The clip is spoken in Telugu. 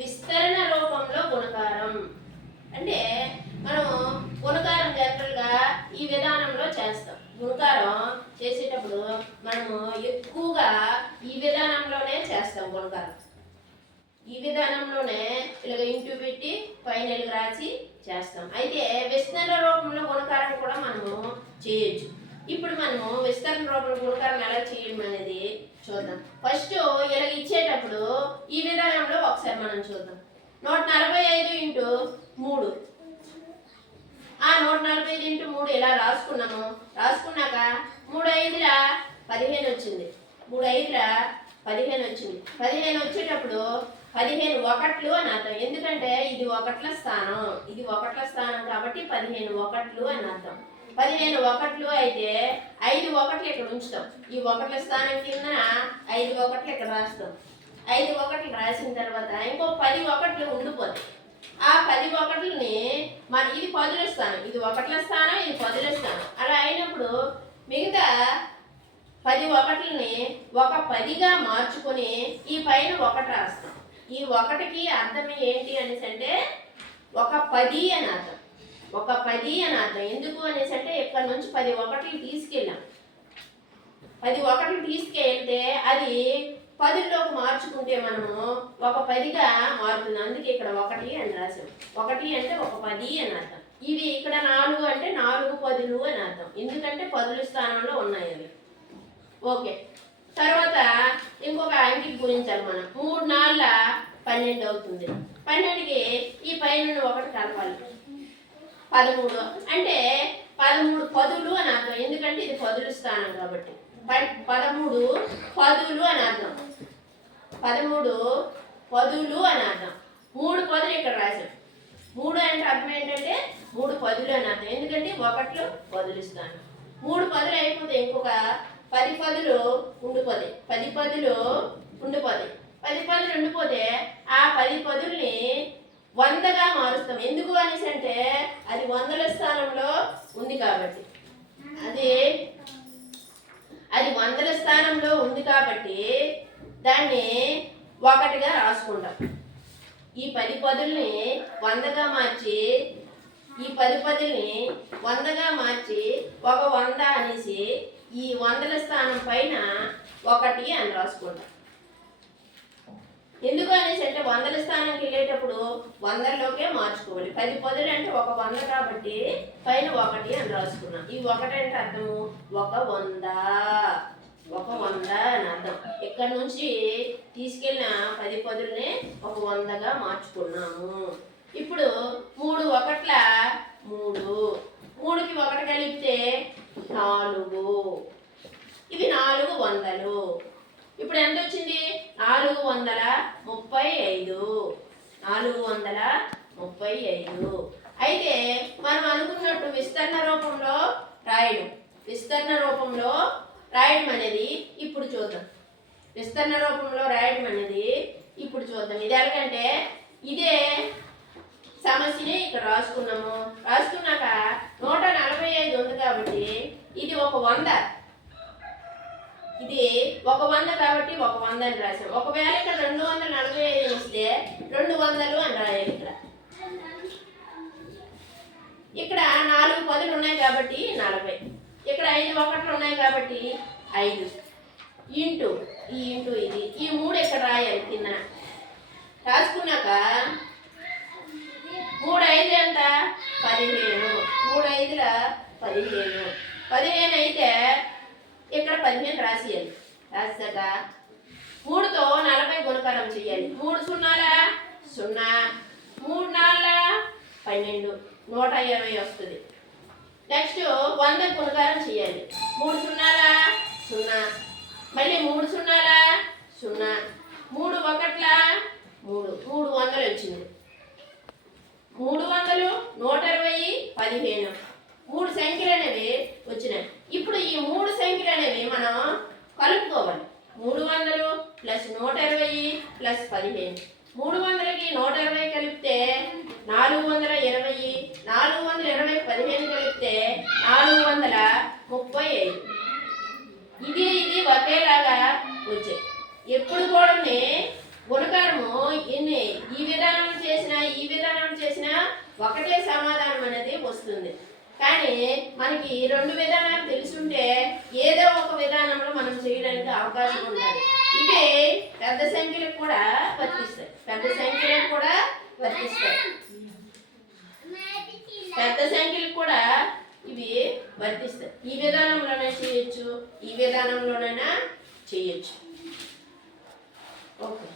విస్తరణ రూపంలో గుణకారం అంటే మనం గుణకారం జనరల్గా ఈ విధానంలో చేస్తాం. గుణకారం చేసేటప్పుడు మనము ఎక్కువగా ఈ విధానంలోనే చేస్తాం. గుణకారం ఈ విధానంలోనే ఇలాగ ఇంటూ పెట్టి ఫైనల్ రాసి చేస్తాం. అయితే విస్తరణ రూపంలో గుణకారం కూడా మనము చేయొచ్చు. ఇప్పుడు మనము విస్తరణ రూపంలో గుణకారం ఎలా చేయడం అనేది చూద్దాం. ఫస్ట్ ఇలాగ ఇచ్చేటప్పుడు ఈ విధానంలో ఒకసారి మనం చూద్దాం. 145 ఇంటూ 3 145 ఇంటూ 3 ఇలా రాసుకున్నాము. రాసుకున్నాక 3 5ల 15 వచ్చింది. 3 5ల 15 వచ్చింది. 15 వచ్చేటప్పుడు 15 ఒకట్లు అని అర్థం. ఎందుకంటే ఇది ఒకట్ల స్థానం, ఇది ఒకట్ల స్థానం కాబట్టి 15 ఒకట్లు అని అర్థం. 15 ఒకట్లు అయితే 5 ఒకట్లు ఇక్కడ ఉంచుతాం. ఈ ఒకట్ల స్థానం కింద 5 ఒకట్లు ఇక్కడ రాస్తాం. 5 ఒకట్లు రాసిన తర్వాత ఇంకో 10 ఒకట్లు ఉండిపోతాయి. ఆ 10 ఒకట్లని మన ఇది పదుల స్థానం, ఇది ఒకట్ల స్థానం, ఇది పదుల స్థానం. అలా అయినప్పుడు మిగతా 10 ఒకట్లని ఒక 10గా మార్చుకొని ఈ పైన ఒకటి రాస్తాం. ఈ ఒకటికి అర్థం ఏంటి అనేసి అంటే ఒక 10 అని అర్థం. ఒక 10 అని అర్థం. ఎందుకు అనేసి అంటే ఇక్కడ నుంచి 10 ఒకట్లు తీసుకెళ్ళాం. 10 ఒకట్లు తీసుకెళ్తే అది 10లోకి మార్చుకుంటే మనము ఒక 10గా మారుతుంది. అందుకే ఇక్కడ 1 అని రాసాం. 1 అంటే ఒక 10 అని అర్థం. ఇవి ఇక్కడ 4 అంటే 4 10లు అని అర్థం. ఎందుకంటే 10ల స్థానంలో ఉన్నాయి అవి. ఓకే, తర్వాత ఇంకొక అంకికి గురించాలి మనం. 3 4 12 అవుతుంది. 12కి ఈ పైన ఒకటి కలపాలి. 13 అంటే 13 పదులు అని అర్థం. ఎందుకంటే ఇది పదుల స్థానం కాబట్టి 13 పదులు అని అర్థం. 13 పదులు అని అర్థం. 3 పదులు ఇక్కడ రాసాం. 3 అంటే అర్థం ఏంటంటే 3 పదులు అని అర్థం. ఎందుకంటే ఒకట్లు పదులు స్థానం. 3 పదులు అయిపోతే ఇంకొక 10 పదులు ఉండిపోతాయి. 10 పదులు ఉండిపోతాయి. 10 పదులు ఉండిపోతే ఆ 10 పదుల్ని 100గా మారుస్తాం. ఎందుకు అనేసి అంటే అది 100ల స్థానంలో ఉంది కాబట్టి. అది 100ల స్థానంలో ఉంది కాబట్టి దాన్ని 1గా రాసుకుంటాం. ఈ 10 పదుల్ని 100గా మార్చి, ఈ 10 పదుల్ని 100గా మార్చి ఒక 100 అనేసి ఈ 100ల స్థానం పైన 1 అని రాసుకుంటాం. ఎందుకు అనేసి అంటే 100ల స్థానానికి వెళ్ళేటప్పుడు 100లోకే మార్చుకోవాలి. 10 పదులు అంటే ఒక 100 కాబట్టి పైన 1 అని రాసుకున్నాం. ఈ 1 అంటే అర్థము ఒక 100, ఒక 100 అని అర్థం. ఇక్కడ నుంచి తీసుకెళ్ళిన 10 పదుల్ని ఒక 100గా మార్చుకున్నాము. ఇప్పుడు 3 ఒకట్ల 3, 3కి 1 కలిపితే 4. ఇవి 4 వందలు. ఇప్పుడు ఎంత వచ్చింది? 435. 435. అయితే మనం అనుకున్నట్టు విస్తరణ రూపంలో రాయడం అనేది ఇప్పుడు చూద్దాం. విస్తరణ రూపంలో రాయడం అనేది ఇప్పుడు చూద్దాం. ఇది ఎలాగంటే ఇదే సమస్యని ఇక్కడ రాసుకున్నాము. రాసుకున్నాక 145 ఉంది కాబట్టి ఇది ఒక 100. ఇది ఒక 100 కాబట్టి ఒక 100 అని రాసాం. ఒకవేళ ఇక్కడ 245 ఇస్తే 200 అని రాయాలి. ఇక్కడ 4 పదులు ఉన్నాయి కాబట్టి 40. ఇక్కడ 5 ఒకట్లు ఉన్నాయి కాబట్టి 5 ఇంటూ ఇది ఈ 3 ఇక్కడ రాయాలి కింద. రాసుకున్నాక 3 5 ఎంత? 15. 3 5ల 15. 15 అయితే ఇక్కడ 15 రాసేయాలి. రాసాక 3తో 40 గుణకారం చేయాలి. 3 సున్నాల 0, 3 4ల 12, 120 వస్తుంది. నెక్స్ట్ 100 గుణకారం చేయాలి. 3 సున్నాల 0, మళ్ళీ 3 సున్నాల 0, 3 ఒకట్ల 3, 300 వచ్చింది. 300, 120, 15, 3 సంఖ్యలు అనేవి వచ్చినాయి. ఇప్పుడు ఈ 3 సంఖ్యలు అనేవి మనం కలుపుకోవాలి. 300 ప్లస్ 120 ప్లస్ 15. 300కి 120 కలిపితే 420, 420 15 కలిపితే 435. ఇది ఒకేలాగా వచ్చాయి. ఎప్పుడు కూడా గుణకారము ఎన్ని ఈ విధానం చేసినా ఈ విధానం చేసినా ఒకటే సమాధానం అనేది వస్తుంది. కానీ మనకి రెండు విధానాలు తెలుసుంటే ఏదో ఒక విధానంలో మనం చేయడానికి అవకాశం ఉంటుంది. ఇవే పెద్ద సంఖ్యలకు కూడా వర్తిస్తాయి. పెద్ద సంఖ్యలకు కూడా వర్తిస్తాయి. పెద్ద సంఖ్యలకు కూడా ఇవి వర్తిస్తాయి. ఈ విధానంలోనే చేయొచ్చు, ఈ విధానంలోనైనా చేయొచ్చు. ఓకే.